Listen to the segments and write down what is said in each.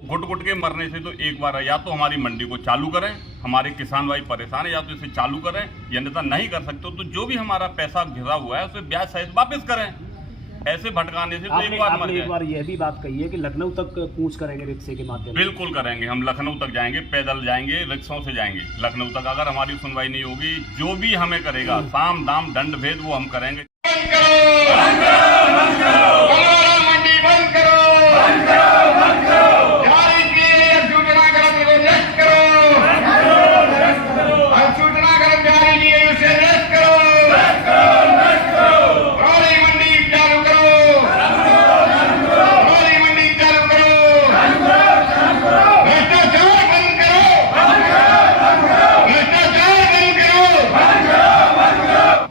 घुट घुट के मरने से तो एक बार या तो हमारी मंडी को चालू करें, हमारे किसान भाई परेशान है, या तो इसे चालू करें, अन्यथा नहीं कर सकते तो जो भी हमारा पैसा घिरा हुआ है उसे ब्याज सहित वापस करें। ऐसे भटकाने से तो एक बार मर एक बार यह भी बात कही है कि लखनऊ तक कूच करेंगे रिक्शे के माध्यम से। बिल्कुल करेंगे, हम लखनऊ तक जाएंगे, पैदल जाएंगे, रिक्शों से जाएंगे लखनऊ तक। अगर हमारी सुनवाई नहीं होगी, जो भी हमें करेगा साम दाम दंड भेद वो हम करेंगे।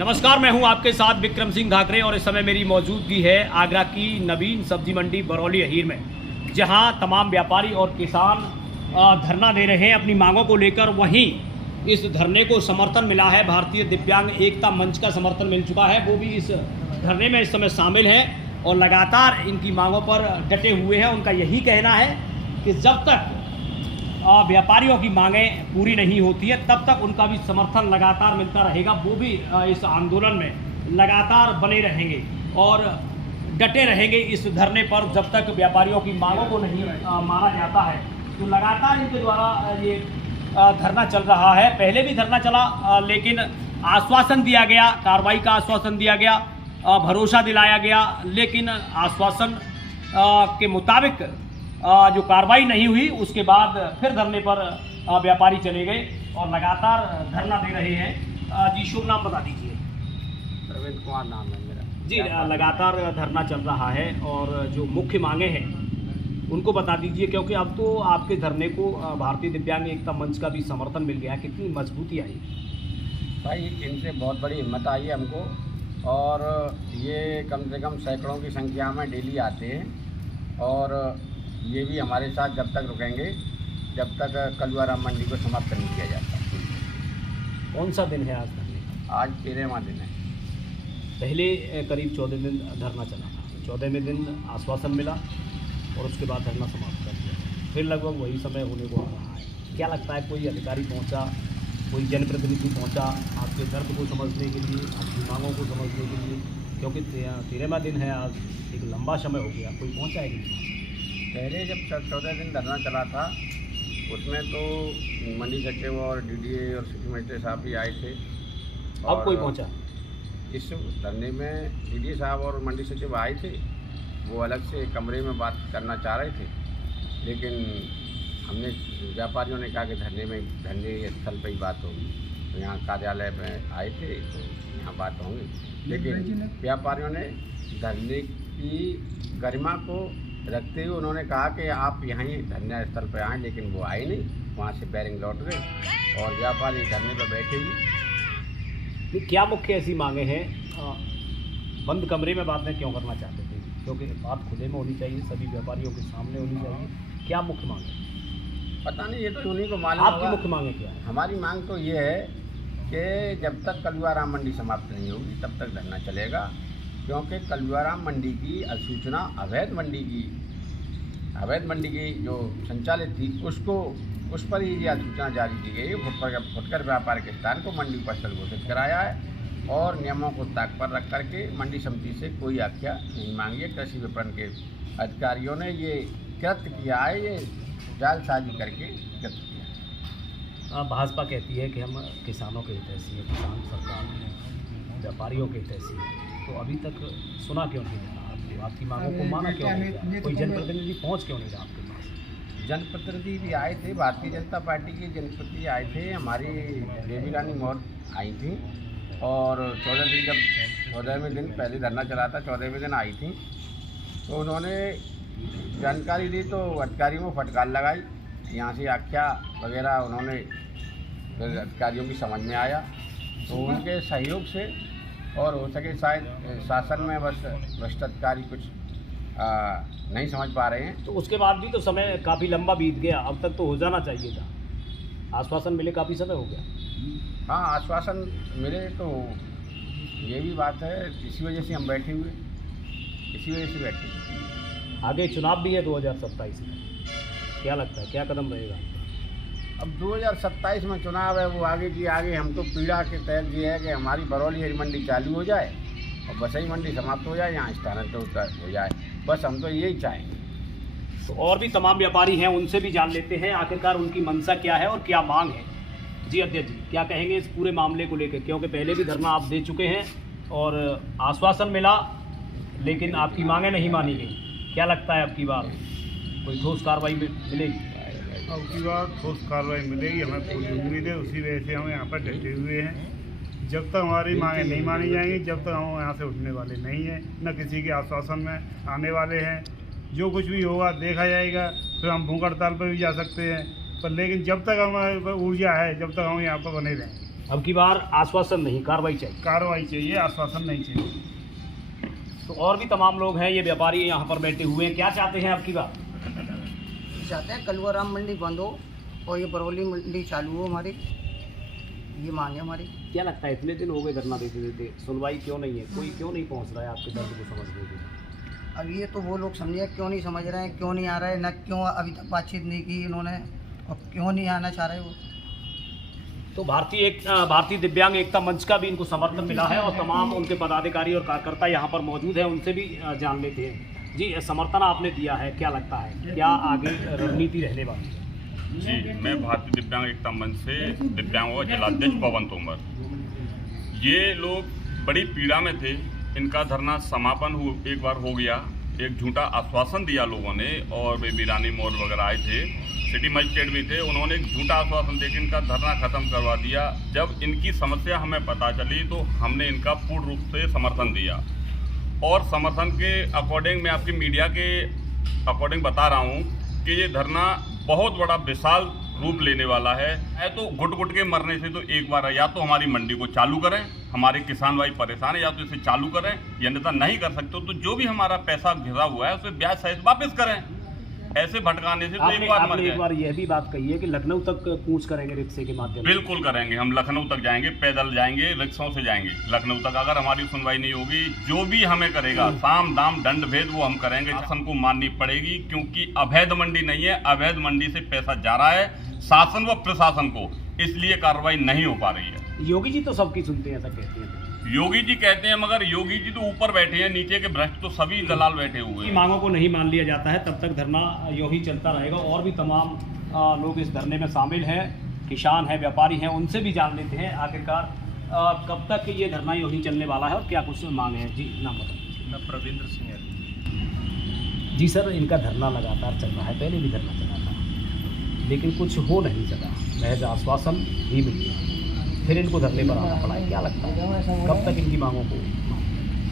नमस्कार, मैं हूं आपके साथ विक्रम सिंह घाकरे और इस समय मेरी मौजूदगी है आगरा की नवीन सब्जी मंडी बरौली अहीर में, जहां तमाम व्यापारी और किसान धरना दे रहे हैं अपनी मांगों को लेकर। वहीं इस धरने को समर्थन मिला है, भारतीय दिव्यांग एकता मंच का समर्थन मिल चुका है, वो भी इस धरने में इस समय शामिल है और लगातार इनकी मांगों पर डटे हुए हैं। उनका यही कहना है कि जब तक व्यापारियों की मांगें पूरी नहीं होती है तब तक उनका भी समर्थन लगातार मिलता रहेगा। वो भी इस आंदोलन में लगातार बने रहेंगे और डटे रहेंगे इस धरने पर जब तक व्यापारियों की मांगों को नहीं माना जाता है। तो लगातार इनके द्वारा ये धरना चल रहा है। पहले भी धरना चला, लेकिन आश्वासन दिया गया, कार्रवाई का आश्वासन दिया गया, भरोसा दिलाया गया, लेकिन आश्वासन के मुताबिक जो कार्रवाई नहीं हुई उसके बाद फिर धरने पर व्यापारी चले गए और लगातार धरना दे रहे हैं। जी, शुभ नाम बता दीजिए। प्रवीण कुमार नाम है मेरा जी, लगातार धरना चल रहा है और जो मुख्य मांगे हैं उनको बता दीजिए, क्योंकि अब तो आपके धरने को भारतीय दिव्यांग एकता मंच का भी समर्थन मिल गया। कितनी मजबूती आई भाई, इनसे बहुत बड़ी हिम्मत आई है हमको, और ये कम से कम सैकड़ों की संख्या में डेली आते हैं और ये भी हमारे साथ जब तक रुकेंगे जब तक कलुआराम मंडी को समाप्त नहीं किया जाता। कौन सा दिन है आज धरने का? आज 13वां दिन है। पहले करीब 14 दिन धरना चला था, 14वें दिन आश्वासन मिला और उसके बाद धरना समाप्त कर दिया। फिर लगभग वही समय होने को आ रहा है। क्या लगता है, कोई अधिकारी पहुंचा, कोई जनप्रतिनिधि पहुंचा आपके दर्द को समझने के लिए, आपकी मांगों को समझने के लिए? क्योंकि 13वां दिन है आज, एक लंबा समय हो गया, कोई पहुँचा है कि नहीं? पहले जब 14 दिन धरना चला था उसमें तो मंडी सचिव और डीडीए और सिटी मजिस्ट्रेट साहब भी आए थे। अब कोई पहुंचा? इस धरने में डीडीए साहब और मंडी सचिव आए थे, वो अलग से कमरे में बात करना चाह रहे थे, लेकिन हमने व्यापारियों ने कहा कि धरने स्थल पर ही बात होगी। तो यहाँ कार्यालय में आए थे तो यहाँ बात होंगी, लेकिन व्यापारियों ने धरने की गरिमा को रखते हुए उन्होंने कहा कि आप यहाँ ही धरना स्थल पर आएँ, लेकिन वो आए नहीं, वहाँ से बैरिंग लौट गए और व्यापारी धरने पर बैठे हुए। क्या मुख्य ऐसी मांगे हैं? बंद कमरे में बात क्यों करना चाहते थे? क्योंकि बात खुले में होनी चाहिए, सभी व्यापारियों के सामने होनी चाहिए। क्या मुख्य मांग है? पता नहीं, ये तो उन्हीं को मालूम। आपकी मुख्य मांगे क्या है? हमारी मांग तो ये है कि जब तक कलुआराम मंडी समाप्त नहीं होगी तब तक धरना चलेगा, क्योंकि कलुआराम मंडी की अधिसूचना अवैध मंडी की जो संचालित थी उस पर ही यह अधिसूचना जारी की गई। फुटकर व्यापार के स्थान को मंडी उपस्थल घोषित कराया है और नियमों को ताक पर रख करके मंडी समिति से कोई आज्ञा नहीं मांगी है। कृषि विपणन के अधिकारियों ने ये कृत्य किया है, ये जालसाजी करके कृत्य किया है। भाजपा कहती है कि हम किसानों के हितैषी हैं, किसान सरकार व्यापारियों के हितैषी है, तो अभी तक सुना क्यों नहीं रहा? आपकी मांगों को माना क्यों नहीं रहा? कोई जनप्रतिनिधि पहुंच क्यों नहीं रहा आपके पास? जनप्रतिनिधि भी आए थे, भारतीय जनता पार्टी के जनप्रतिनिधि आए थे, हमारी बेबी रानी मौर्य आई थी और 14वें दिन पहले धरना चला था, 14वें दिन आई थी, तो उन्होंने जानकारी दी तो अधिकारियों को फटकार लगाई। यहाँ से आख्या वगैरह उन्होंने अधिकारियों की समझ में आया, तो उनके सहयोग से और हो सके शायद शासन में बस भ्रष्ट अधिकारी कुछ नहीं समझ पा रहे हैं। तो उसके बाद भी तो समय काफ़ी लंबा बीत गया, अब तक तो हो जाना चाहिए था। आश्वासन मिले काफ़ी समय हो गया। हाँ, आश्वासन मिले तो ये भी बात है, इसी वजह से हम बैठे हुए, इसी वजह से बैठे। आगे चुनाव भी है 2027 में, क्या लगता है क्या कदम रहेगा? अब 2027 में चुनाव है, वो आगे की आगे। हम तो पीड़ा के तहत ये है कि हमारी बरौली हरी मंडी चालू हो जाए और बसई मंडी समाप्त हो जाए, यहाँ स्थानांतरित हो जाए, बस हम तो यही चाहेंगे। तो और भी तमाम व्यापारी हैं, उनसे भी जान लेते हैं आखिरकार उनकी मंशा क्या है और क्या मांग है। जी अध्यक्ष जी, क्या कहेंगे इस पूरे मामले को लेकर, क्योंकि पहले भी धरना आप दे चुके हैं और आश्वासन मिला लेकिन आपकी मांगें नहीं मानी गई, क्या लगता है आपकी बार कोई ठोस कार्रवाई मिलेगी? अब की बार ठोस कार्रवाई मिलेगी, हमें पूरी उम्मीद है। उसी वजह से हम यहाँ पर डटे हुए हैं। जब तक हमारी मांगें नहीं मानी जाएंगी, जब तक हम यहाँ से उठने वाले नहीं हैं, न किसी के आश्वासन में आने वाले हैं। जो कुछ भी होगा देखा जाएगा, फिर हम भूख हड़ताल पर भी जा सकते हैं, पर लेकिन जब तक हमारे पास ऊर्जा है, जब तक हम यहाँ पर बने रहेंगे। अब की बार आश्वासन नहीं, कार्रवाई चाहिए। कार्रवाई चाहिए, आश्वासन नहीं चाहिए। तो और भी तमाम लोग हैं, ये व्यापारी यहाँ पर बैठे हुए हैं, क्या चाहते हैं अब की बार? चाहते हैं कलुआराम मंडी बंद हो और ये बरौली मंडी चालू हो हमारी, ये मांग है हमारी। क्या लगता है इतने दिन हो गए धरना देते देते, सुनवाई क्यों नहीं है? कोई क्यों नहीं पहुँच रहा है आपके दर्द को समझने के लिए? अब ये तो वो लोग समझे क्यों नहीं समझ रहे हैं, क्यों नहीं आ रहे, न क्यों अभी तक बातचीत नहीं की इन्होंने और क्यों नहीं आना चाह रहे वो। तो भारतीय दिव्यांग एकता मंच का भी इनको समर्थन मिला है और तमाम उनके पदाधिकारी और कार्यकर्ता यहाँ पर मौजूद हैं, उनसे भी जान लेते हैं। जी, समर्थन आपने दिया है, क्या लगता है क्या आगे रणनीति रहने वाली है? जी, मैं भारतीय दिव्यांग एकता मंच से दिव्यांगों का जिलाध्यक्ष पवन तोमर। ये लोग बड़ी पीड़ा में थे, इनका धरना समापन एक बार हो गया। एक झूठा आश्वासन दिया लोगों ने और वे वीरानी मॉल वगैरह आए थे, सिटी मजिस्ट्रेट भी थे, उन्होंने एक झूठा आश्वासन देकर इनका धरना खत्म करवा दिया। जब इनकी समस्या हमें पता चली तो हमने इनका पूर्ण रूप से समर्थन दिया और समर्थन के अकॉर्डिंग मैं आपके मीडिया के अकॉर्डिंग बता रहा हूँ कि ये धरना बहुत बड़ा विशाल रूप लेने वाला है। तो घुट घुट के मरने से तो एक बार या तो हमारी मंडी को चालू करें, हमारे किसान भाई परेशान है, या तो इसे चालू करें, या अन्यथा नहीं कर सकते तो जो भी हमारा पैसा घिरा हुआ है उसे ब्याज सहित वापस करें। ऐसे भटकाने से तो एक बार मर एक बार यह भी बात कही है कि लखनऊ तक कूच करेंगे रिक्शे के माध्यम से। बिल्कुल करेंगे, हम लखनऊ तक जाएंगे, पैदल जाएंगे, रिक्शों से जाएंगे लखनऊ तक। अगर हमारी सुनवाई नहीं होगी, जो भी हमें करेगा साम दाम दंड भेद वो हम करेंगे। शासन को माननी पड़ेगी क्योंकि अवैध मंडी नहीं है, अवैध मंडी से पैसा जा रहा है शासन व प्रशासन को, इसलिए कार्रवाई नहीं हो पा रही है। योगी जी तो सबकी सुनते हैं, ऐसा कहते हैं। योगी जी कहते हैं, मगर योगी जी तो ऊपर बैठे हैं, नीचे के भ्रष्ट तो सभी दलाल बैठे हुए हैं। मांगों को नहीं मान लिया जाता है तब तक धरना यूं ही चलता रहेगा। और भी तमाम लोग इस धरने में शामिल हैं, किसान हैं, व्यापारी हैं, उनसे भी जान लेते हैं आखिरकार कब तक ये धरना यूं ही चलने वाला है और क्या कुछ मांग है। जी नाम बताइए। मैं प्रवींद्र सिंह है। जी सर, इनका धरना लगातार चल रहा है, पहले भी धरना चला था लेकिन कुछ हो नहीं सका, महज आश्वासन ही मिल गया, फिर इनको धरने पर आना पड़ा है। क्या लगता है कब तक इनकी मांगों को?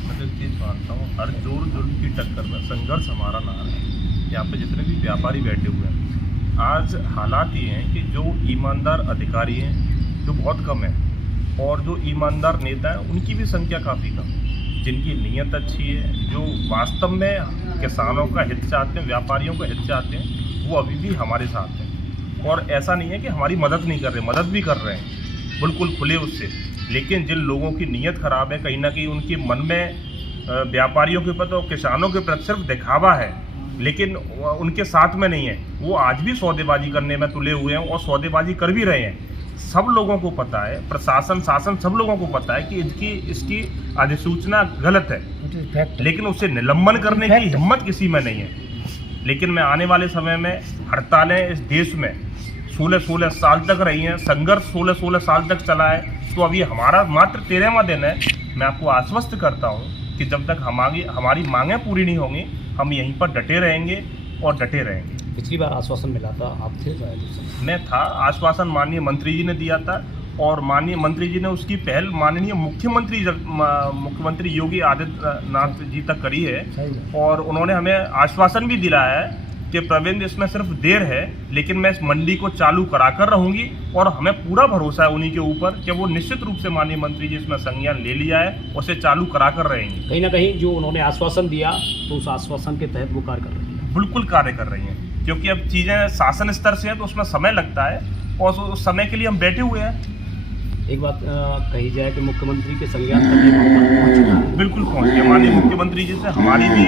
मैं तो चीज़ मानता हूँ, हर जोर जुल्म की टक्कर में संघर्ष हमारा नारा है। यहाँ पे जितने भी व्यापारी बैठे हुए हैं, आज हालात ये हैं कि जो ईमानदार अधिकारी हैं जो बहुत कम है और जो ईमानदार नेता हैं उनकी भी संख्या काफ़ी कम है। जिनकी नीयत अच्छी है, जो वास्तव में किसानों का हित चाहते हैं, व्यापारियों का हित चाहते हैं, वो अभी भी हमारे साथ हैं। और ऐसा नहीं है कि हमारी मदद नहीं कर रहे, मदद भी कर रहे हैं बिल्कुल खुले उससे। लेकिन जिन लोगों की नीयत ख़राब है, कहीं ना कहीं उनके मन में व्यापारियों के प्रति और किसानों के प्रति सिर्फ दिखावा है, लेकिन उनके साथ में नहीं है। वो आज भी सौदेबाजी करने में तुले हुए हैं और सौदेबाजी कर भी रहे हैं। सब लोगों को पता है, प्रशासन शासन सब लोगों को पता है कि इसकी अधिसूचना गलत है, लेकिन उसे निलंबन करने की हिम्मत किसी में नहीं है। लेकिन मैं आने वाले समय में हड़तालें इस देश में 16 साल तक रही हैं, संघर्ष 16 साल तक चला है, तो अभी हमारा मात्र 13वां दिन है। मैं आपको आश्वस्त करता हूं कि जब तक हमारी मांगें पूरी नहीं होंगी, हम यहीं पर डटे रहेंगे और डटे रहेंगे। पिछली बार आश्वासन मिला था, आप थे? मैं था, आश्वासन माननीय मंत्री जी ने दिया था और माननीय मंत्री जी ने उसकी पहल माननीय मुख्यमंत्री योगी आदित्यनाथ जी तक करी है और उन्होंने हमें आश्वासन भी दिलाया है कि प्रवीण इसमें सिर्फ देर है, लेकिन मैं इस मंडी को चालू कराकर रहूंगी और हमें पूरा भरोसा है उन्हीं के ऊपर कि वो निश्चित रूप से माननीय मंत्री जी इसमें संज्ञान ले लिया है, उसे चालू कराकर रहेंगे। कहीं ना कहीं जो उन्होंने आश्वासन दिया तो उस आश्वासन के तहत वो कार्य कर रही है। बिल्कुल कार्य कर रही हैं, क्योंकि अब चीज़ें शासन स्तर से हैं तो उसमें समय लगता है और उस समय के लिए हम बैठे हुए हैं। एक बात कही जाए कि मुख्यमंत्री के संज्ञान तक ये मामला पहुंच चुका है। बिल्कुल पहुंच गया माननीय मुख्यमंत्री जी से हमारी भी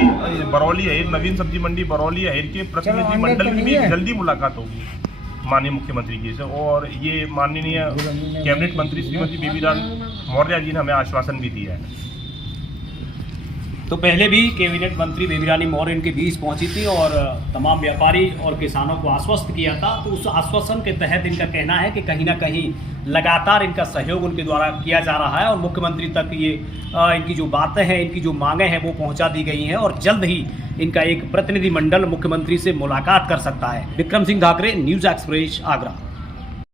बरौली अहिर नवीन सब्जी मंडी बरौली अहिर के प्रतिनिधि मंडल की भी जल्दी मुलाकात होगी माननीय मुख्यमंत्री जी से, और ये माननीय कैबिनेट मंत्री श्रीमती बेबी रानी मौर्य जी ने हमें आश्वासन भी दिया है। तो पहले भी कैबिनेट मंत्री बेबी रानी मौर्य इनके बीच पहुंची थी और तमाम व्यापारी और किसानों को आश्वस्त किया था। तो उस आश्वासन के तहत इनका कहना है कि कहीं ना कहीं लगातार इनका सहयोग उनके द्वारा किया जा रहा है और मुख्यमंत्री तक ये इनकी जो बातें हैं, इनकी जो मांगें हैं वो पहुंचा दी गई हैं और जल्द ही इनका एक प्रतिनिधिमंडल मुख्यमंत्री से मुलाकात कर सकता है। Vikram Singh Ghakre, News Express, Agra.